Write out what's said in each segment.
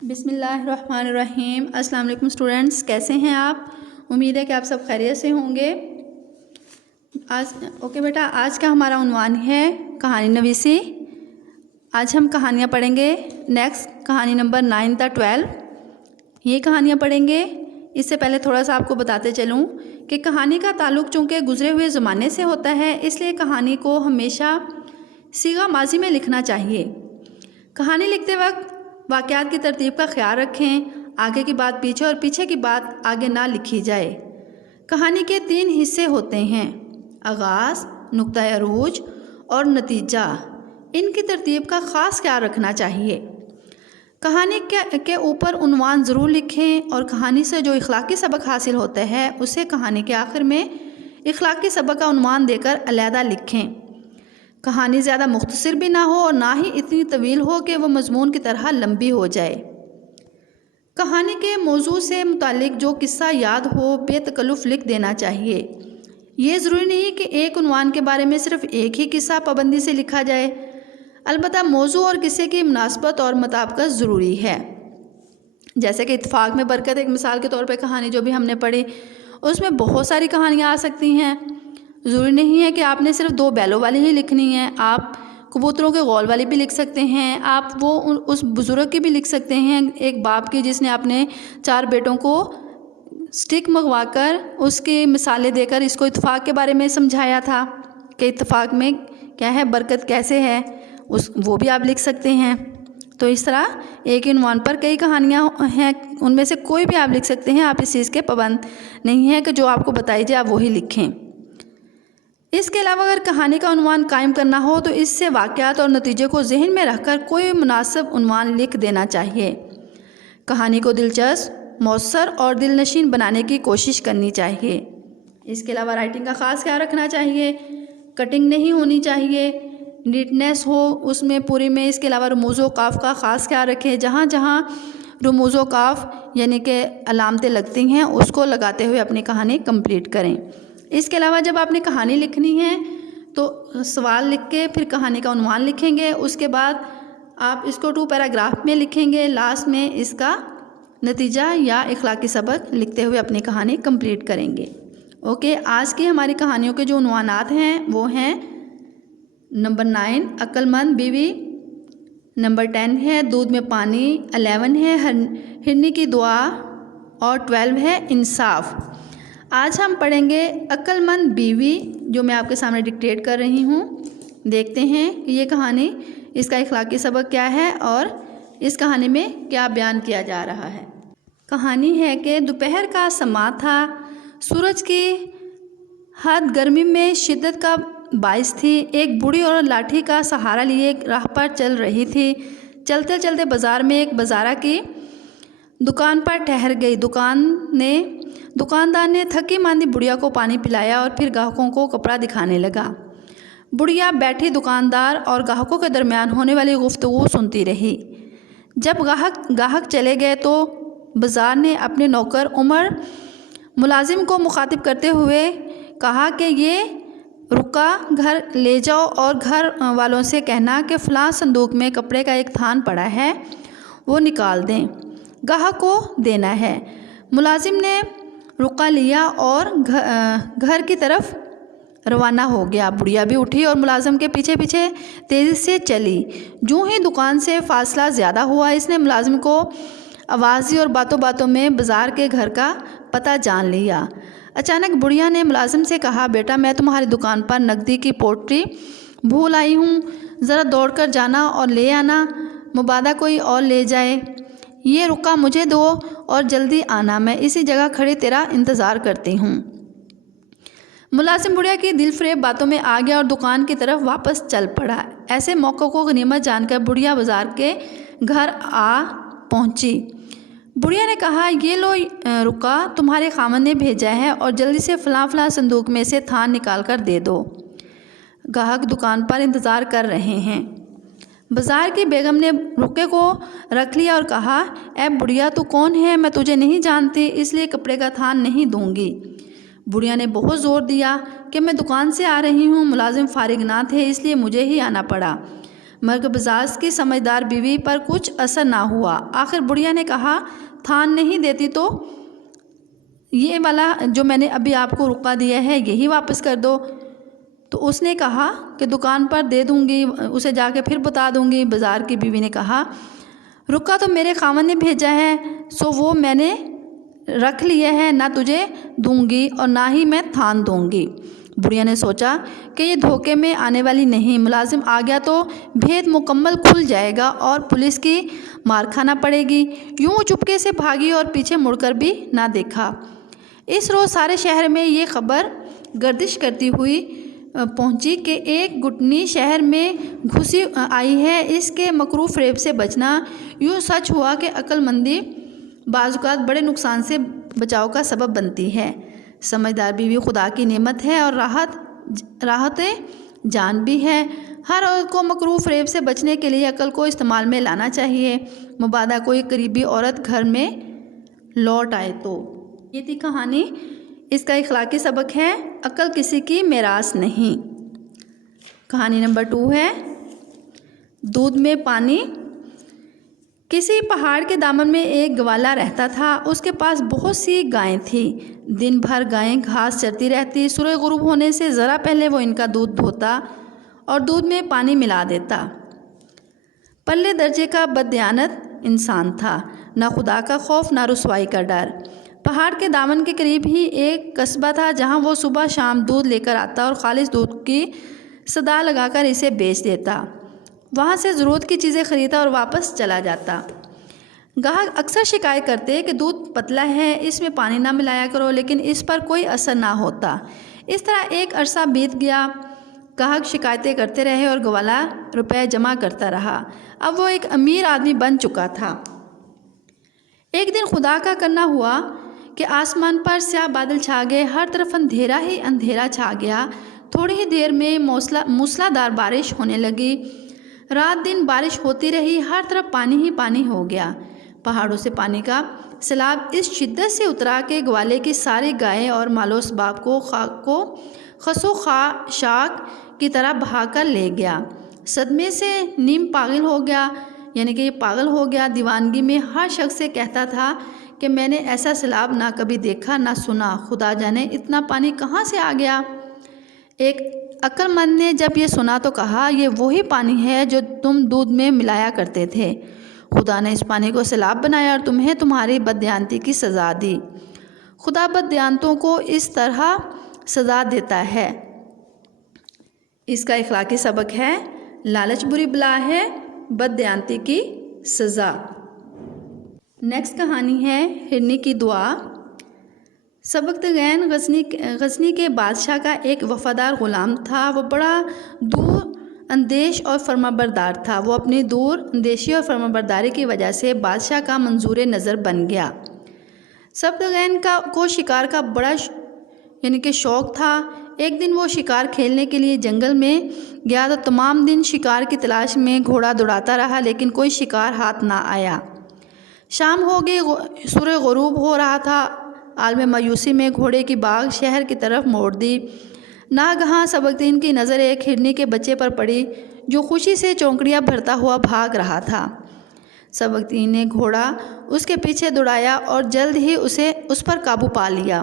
بسم اللہ الرحمن الرحیم۔ السلام علیکم اسٹوڈنٹس، کیسے ہیں آپ؟ امید ہے کہ آپ سب خیریت سے ہوں گے۔ اوکے بیٹا، آج کا ہمارا عنوان ہے کہانی نویسی۔ آج ہم کہانیاں پڑھیں گے۔ نیکسٹ کہانی نمبر 9 تا 12 یہ کہانیاں پڑھیں گے۔ اس سے پہلے تھوڑا سا آپ کو بتاتے چلوں کہ کہانی کا تعلق چونکہ گزرے ہوئے زمانے سے ہوتا ہے، اس لیے کہانی کو ہمیشہ صیغہ ماضی میں لکھنا چاہیے۔ کہانی لکھتے وقت واقعات کی ترتیب کا خیال رکھیں، آگے کی بات پیچھے اور پیچھے کی بات آگے نہ لکھی جائے۔ کہانی کے 3 حصے ہوتے ہیں: آغاز، نقطہ عروج اور نتیجہ۔ ان کی ترتیب کا خاص خیال رکھنا چاہیے۔ کہانی کے اوپر عنوان ضرور لکھیں اور کہانی سے جو اخلاقی سبق حاصل ہوتا ہے اسے کہانی کے آخر میں اخلاقی سبق کا عنوان دے کر علیحدہ لکھیں۔ کہانی زیادہ مختصر بھی نہ ہو اور نہ ہی اتنی طویل ہو کہ وہ مضمون کی طرح لمبی ہو جائے۔ کہانی کے موضوع سے متعلق جو قصہ یاد ہو بے تکلف لکھ دینا چاہیے۔ یہ ضروری نہیں کہ ایک عنوان کے بارے میں صرف ایک ہی قصہ پابندی سے لکھا جائے، البتہ موضوع اور قصے کی مناسبت اور مطابقت ضروری ہے۔ جیسے کہ اتفاق میں برکت ایک مثال کے طور پہ کہانی جو بھی ہم نے پڑھی، اس میں بہت ساری کہانیاں آ سکتی ہیں۔ ضروری نہیں ہے کہ آپ نے صرف 2 بیلوں والی ہی لکھنی ہے، آپ کبوتروں کے غول والی بھی لکھ سکتے ہیں، آپ وہ اس بزرگ کی بھی لکھ سکتے ہیں، ایک باپ کی جس نے اپنے 4 بیٹوں کو سٹک منگوا کر اس کی مثالیں دے کر اس کو اتفاق کے بارے میں سمجھایا تھا کہ اتفاق میں کیا ہے، برکت کیسے ہے، وہ بھی آپ لکھ سکتے ہیں۔ تو اس طرح ایک ہی عنوان پر کئی کہانیاں ہیں، ان میں سے کوئی بھی آپ لکھ سکتے ہیں۔ آپ اس چیز کے پابند نہیں ہیں کہ جو آپ کو بتائی جائے آپ وہی لکھیں۔ اس کے علاوہ اگر کہانی کا عنوان قائم کرنا ہو تو اس سے واقعات اور نتیجے کو ذہن میں رکھ کر کوئی مناسب عنوان لکھ دینا چاہیے۔ کہانی کو دلچسپ، مؤثر اور دل نشین بنانے کی کوشش کرنی چاہیے۔ اس کے علاوہ رائٹنگ کا خاص خیال رکھنا چاہیے، کٹنگ نہیں ہونی چاہیے، نیٹنیس ہو اس میں پوری میں۔ اس کے علاوہ رموز و قاف کا خاص خیال رکھیں، جہاں جہاں رموز و قاف یعنی کہ علامتیں لگتی ہیں اس کو لگاتے ہوئے اپنی کہانی کمپلیٹ کریں۔ اس کے علاوہ جب آپ نے کہانی لکھنی ہے تو سوال لکھ کے پھر کہانی کا عنوان لکھیں گے، اس کے بعد آپ اس کو 2 پیراگراف میں لکھیں گے، لاسٹ میں اس کا نتیجہ یا اخلاقی سبق لکھتے ہوئے اپنی کہانی کمپلیٹ کریں گے۔ اوکے، آج کی ہماری کہانیوں کے جو عنوانات ہیں وہ ہیں نمبر 9 عقل مند بیوی، نمبر 10 ہے دودھ میں پانی، 11 ہے ہرنی کی دعا اور 12 ہے انصاف۔ آج ہم پڑھیں گے عقل مند بیوی، جو میں آپ کے سامنے ڈکٹیٹ کر رہی ہوں۔ دیکھتے ہیں کہ یہ کہانی، اس کا اخلاقی سبق کیا ہے اور اس کہانی میں کیا بیان کیا جا رہا ہے۔ کہانی ہے کہ دوپہر کا سماں تھا، سورج کی حد گرمی میں شدت کا باعث تھی۔ ایک بوڑھی اور لاٹھی کا سہارا لیے راہ پر چل رہی تھی۔ چلتے چلتے بازار میں ایک بازارہ کی دکان پر ٹھہر گئی۔ دکاندار نے تھکی ماندی بڑھیا کو پانی پلایا اور پھر گاہکوں کو کپڑا دکھانے لگا۔ بڑھیا بیٹھی دکاندار اور گاہکوں کے درمیان ہونے والی گفتگو سنتی رہی۔ جب گاہک چلے گئے تو بازار نے اپنے نوکر عمر ملازم کو مخاطب کرتے ہوئے کہا کہ یہ رکا گھر لے جاؤ اور گھر والوں سے کہنا کہ فلاں صندوق میں کپڑے کا ایک تھان پڑا ہے، وہ نکال دیں، گاہک کو دینا ہے۔ ملازم نے رکا لیا اور گھر کی طرف روانہ ہو گیا۔ بڑھیا بھی اٹھی اور ملازم کے پیچھے پیچھے تیزی سے چلی۔ جو ہی دکان سے فاصلہ زیادہ ہوا، اس نے ملازم کو آواز دی اور باتوں باتوں میں بازار کے گھر کا پتہ جان لیا۔ اچانک بڑھیا نے ملازم سے کہا، بیٹا میں تمہاری دکان پر نقدی کی پوٹلی بھول آئی ہوں، ذرا دوڑ کر جانا اور لے آنا، مبادا کوئی اور لے جائے۔ یہ رکا مجھے دو اور جلدی آنا، میں اسی جگہ کھڑی تیرا انتظار کرتی ہوں۔ ملازم بڑھیا کی دل فریب باتوں میں آ گیا اور دکان کی طرف واپس چل پڑا۔ ایسے موقع کو غنیمت جان کر بڑھیا بازار کے گھر آ پہنچی۔ بڑھیا نے کہا، یہ لو رکا، تمہارے خاوند نے بھیجا ہے اور جلدی سے فلاں فلاں صندوق میں سے تھان نکال کر دے دو، گاہک دکان پر انتظار کر رہے ہیں۔ بازار کی بیگم نے رکے کو رکھ لیا اور کہا، اے بڑھیا تو کون ہے؟ میں تجھے نہیں جانتی، اس لیے کپڑے کا تھان نہیں دوں گی۔ بڑھیا نے بہت زور دیا کہ میں دکان سے آ رہی ہوں، ملازم فارغ نہ تھے اس لیے مجھے ہی آنا پڑا۔ مگر بزاز کی سمجھدار بیوی پر کچھ اثر نہ ہوا۔ آخر بڑھیا نے کہا تھان نہیں دیتی تو یہ والا جو میں نے ابھی آپ کو رقعہ دیا ہے یہی واپس کر دو۔ تو اس نے کہا کہ دکان پر دے دوں گی، اسے جا کے پھر بتا دوں گی۔ بازار کی بیوی نے کہا رقعہ تو میرے خاوند نے بھیجا ہے، سو وہ میں نے رکھ لیا ہے، نہ تجھے دوں گی اور نہ ہی میں تھان دوں گی۔ بڑھیا نے سوچا کہ یہ دھوکے میں آنے والی نہیں، ملازم آ گیا تو بھید مکمل کھل جائے گا اور پولیس کی مار کھانا پڑے گی۔ یوں چپکے سے بھاگی اور پیچھے مڑ کر بھی نہ دیکھا۔ اس روز سارے شہر میں یہ خبر گردش کرتی ہوئی پہنچی کہ ایک گھٹنی شہر میں گھسی آئی ہے، اس کے مکروہ فریب سے بچنا۔ یوں سچ ہوا کہ عقل مندی بعض اوقات بڑے نقصان سے بچاؤ کا سبب بنتی ہے۔ سمجھدار بیوی خدا کی نعمت ہے اور راحت جان بھی ہے۔ ہر عورت کو مکروہ فریب سے بچنے کے لیے عقل کو استعمال میں لانا چاہیے، مبادا کوئی قریبی عورت گھر میں لوٹ آئے تو۔ یہ تھی کہانی۔ اس کا اخلاقی سبق ہے عقل کسی کی میراث نہیں۔ کہانی نمبر 2 ہے دودھ میں پانی۔ کسی پہاڑ کے دامن میں ایک گوالا رہتا تھا، اس کے پاس بہت سی گائیں تھیں۔ دن بھر گائیں گھاس چرتی رہتی، سورج غروب ہونے سے ذرا پہلے وہ ان کا دودھ دھوتا اور دودھ میں پانی ملا دیتا۔ پلے درجے کا بددیانت انسان تھا، نہ خدا کا خوف نہ رسوائی کا ڈر۔ پہاڑ کے دامن کے قریب ہی ایک قصبہ تھا جہاں وہ صبح شام دودھ لے کر آتا اور خالص دودھ کی صدا لگا کر اسے بیچ دیتا۔ وہاں سے ضرورت کی چیزیں خریدتا اور واپس چلا جاتا۔ گاہک اکثر شکایت کرتے کہ دودھ پتلا ہے، اس میں پانی نہ ملایا کرو، لیکن اس پر کوئی اثر نہ ہوتا۔ اس طرح ایک عرصہ بیت گیا۔ گاہک شکایتیں کرتے رہے اور گوالا روپے جمع کرتا رہا۔ اب وہ ایک امیر آدمی بن چکا تھا۔ ایک دن خدا کا کرنا ہوا کہ آسمان پر سیاہ بادل چھا گئے، ہر طرف اندھیرا ہی اندھیرا چھا گیا۔ تھوڑی ہی دیر میں موسلادھار بارش ہونے لگی۔ رات دن بارش ہوتی رہی، ہر طرف پانی ہی پانی ہو گیا۔ پہاڑوں سے پانی کا سیلاب اس شدت سے اترا کہ گوالے کی ساری گائیں اور مال و اسباب کو خس و خاشاک کی طرح بہا کر لے گیا۔ صدمے سے نیم پاگل ہو گیا، یعنی کہ یہ پاگل ہو گیا۔ دیوانگی میں ہر شخص سے کہتا تھا کہ میں نے ایسا سیلاب نہ کبھی دیکھا نہ سنا، خدا جانے اتنا پانی کہاں سے آ گیا۔ ایک عقل مند نے جب یہ سنا تو کہا یہ وہی پانی ہے جو تم دودھ میں ملایا کرتے تھے۔ خدا نے اس پانی کو سیلاب بنایا اور تمہیں تمہاری بددیانتی کی سزا دی۔ خدا بددیانتوں کو اس طرح سزا دیتا ہے۔ اس کا اخلاقی سبق ہے لالچ بری بلا ہے، بددیانتی کی سزا۔ نیکسٹ کہانی ہے ہرنی کی دعا۔ سبکتگین غزنی کے بادشاہ کا ایک وفادار غلام تھا۔ وہ بڑا دور اندیش اور فرمانبردار تھا۔ وہ اپنی دور اندیشی اور فرمانبرداری کی وجہ سے بادشاہ کا منظور نظر بن گیا۔ سبکتگین کو شکار کا بڑا یعنی کہ شوق تھا۔ ایک دن وہ شکار کھیلنے کے لیے جنگل میں گیا تو تمام دن شکار کی تلاش میں گھوڑا دوڑاتا رہا، لیکن کوئی شکار ہاتھ نہ آیا۔ شام ہو گئی، سورج غروب ہو رہا تھا۔ عالم مایوسی میں گھوڑے کی باغ شہر کی طرف موڑ دی۔ ناگہاں سبکتگین کی نظر ایک ہرنی کے بچے پر پڑی جو خوشی سے چونکڑیاں بھرتا ہوا بھاگ رہا تھا۔ سبکتگین نے گھوڑا اس کے پیچھے دوڑایا اور جلد ہی اس پر قابو پا لیا۔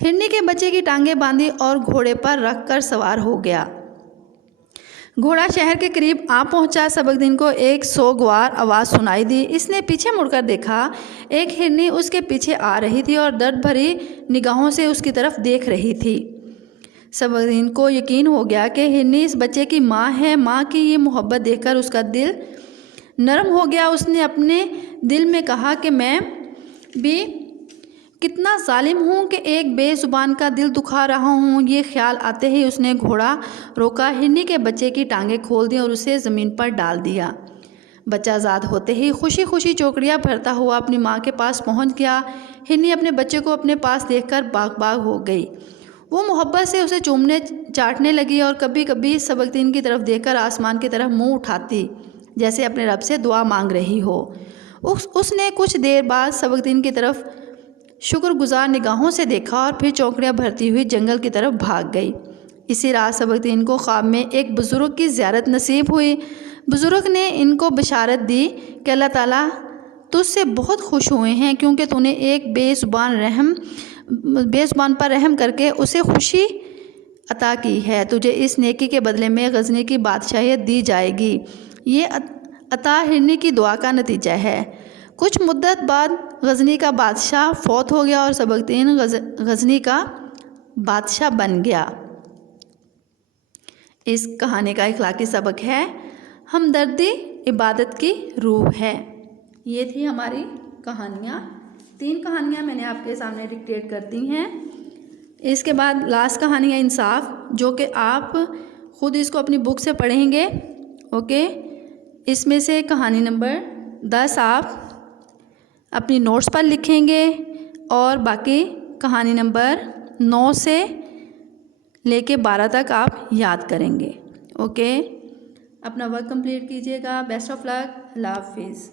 ہرنی کے بچے کی ٹانگیں باندھی اور گھوڑے پر رکھ کر سوار ہو گیا۔ گھوڑا شہر کے قریب آ پہنچا۔ سبکتگین کو ایک سوگوار آواز سنائی دی۔ اس نے پیچھے مڑ کر دیکھا، ایک ہرنی اس کے پیچھے آ رہی تھی اور درد بھری نگاہوں سے اس کی طرف دیکھ رہی تھی۔ سبکتگین کو یقین ہو گیا کہ ہرنی اس بچے کی ماں ہے۔ ماں کی یہ محبت دیکھ کر اس کا دل نرم ہو گیا۔ اس نے اپنے دل میں کہا کہ میں بھی کتنا ظالم ہوں کہ ایک بے زبان کا دل دکھا رہا ہوں۔ یہ خیال آتے ہی اس نے گھوڑا روکا، ہرنی کے بچے کی ٹانگیں کھول دیں اور اسے زمین پر ڈال دیا۔ بچہ آزاد ہوتے ہی خوشی خوشی چوکڑیاں بھرتا ہوا اپنی ماں کے پاس پہنچ گیا۔ ہرنی اپنے بچے کو اپنے پاس دیکھ کر باغ باغ ہو گئی۔ وہ محبت سے اسے چومنے چاٹنے لگی اور کبھی کبھی سبکتگین کی طرف دیکھ کر آسمان کی طرف منہ اٹھاتی جیسے اپنے رب سے دعا مانگ رہی ہو۔ اس نے کچھ دیر بعد سبکتگین کی طرف شکر گزار نگاہوں سے دیکھا اور پھر چونکڑیاں بھرتی ہوئی جنگل کی طرف بھاگ گئی۔ اسی رات سبق دین کو خواب میں ایک بزرگ کی زیارت نصیب ہوئی۔ بزرگ نے ان کو بشارت دی کہ اللہ تعالیٰ تجھ سے بہت خوش ہوئے ہیں کیونکہ تو نے ایک بے زبان پر رحم کر کے اسے خوشی عطا کی ہے۔ تجھے اس نیکی کے بدلے میں غزنی کی بادشاہیت دی جائے گی۔ یہ عطا ہرنی کی دعا کا نتیجہ ہے۔ کچھ مدت بعد غزنی کا بادشاہ فوت ہو گیا اور سبق دین غزنی کا بادشاہ بن گیا۔ اس کہانی کا اخلاقی سبق ہے ہمدردی عبادت کی روح ہے۔ یہ تھی ہماری کہانیاں۔ 3 کہانیاں میں نے آپ کے سامنے ڈکٹیٹ کر دی ہیں۔ اس کے بعد لاسٹ کہانی ہے انصاف، جو کہ آپ خود اس کو اپنی بک سے پڑھیں گے، اوکے۔ اس میں سے کہانی نمبر 10 آپ اپنی نوٹس پر لکھیں گے اور باقی کہانی نمبر 9 سے لے کے 12 تک آپ یاد کریں گے، اوکے۔ اپنا ورک کمپلیٹ کیجیے گا۔ بیسٹ آف لک۔ اللہ حافظ۔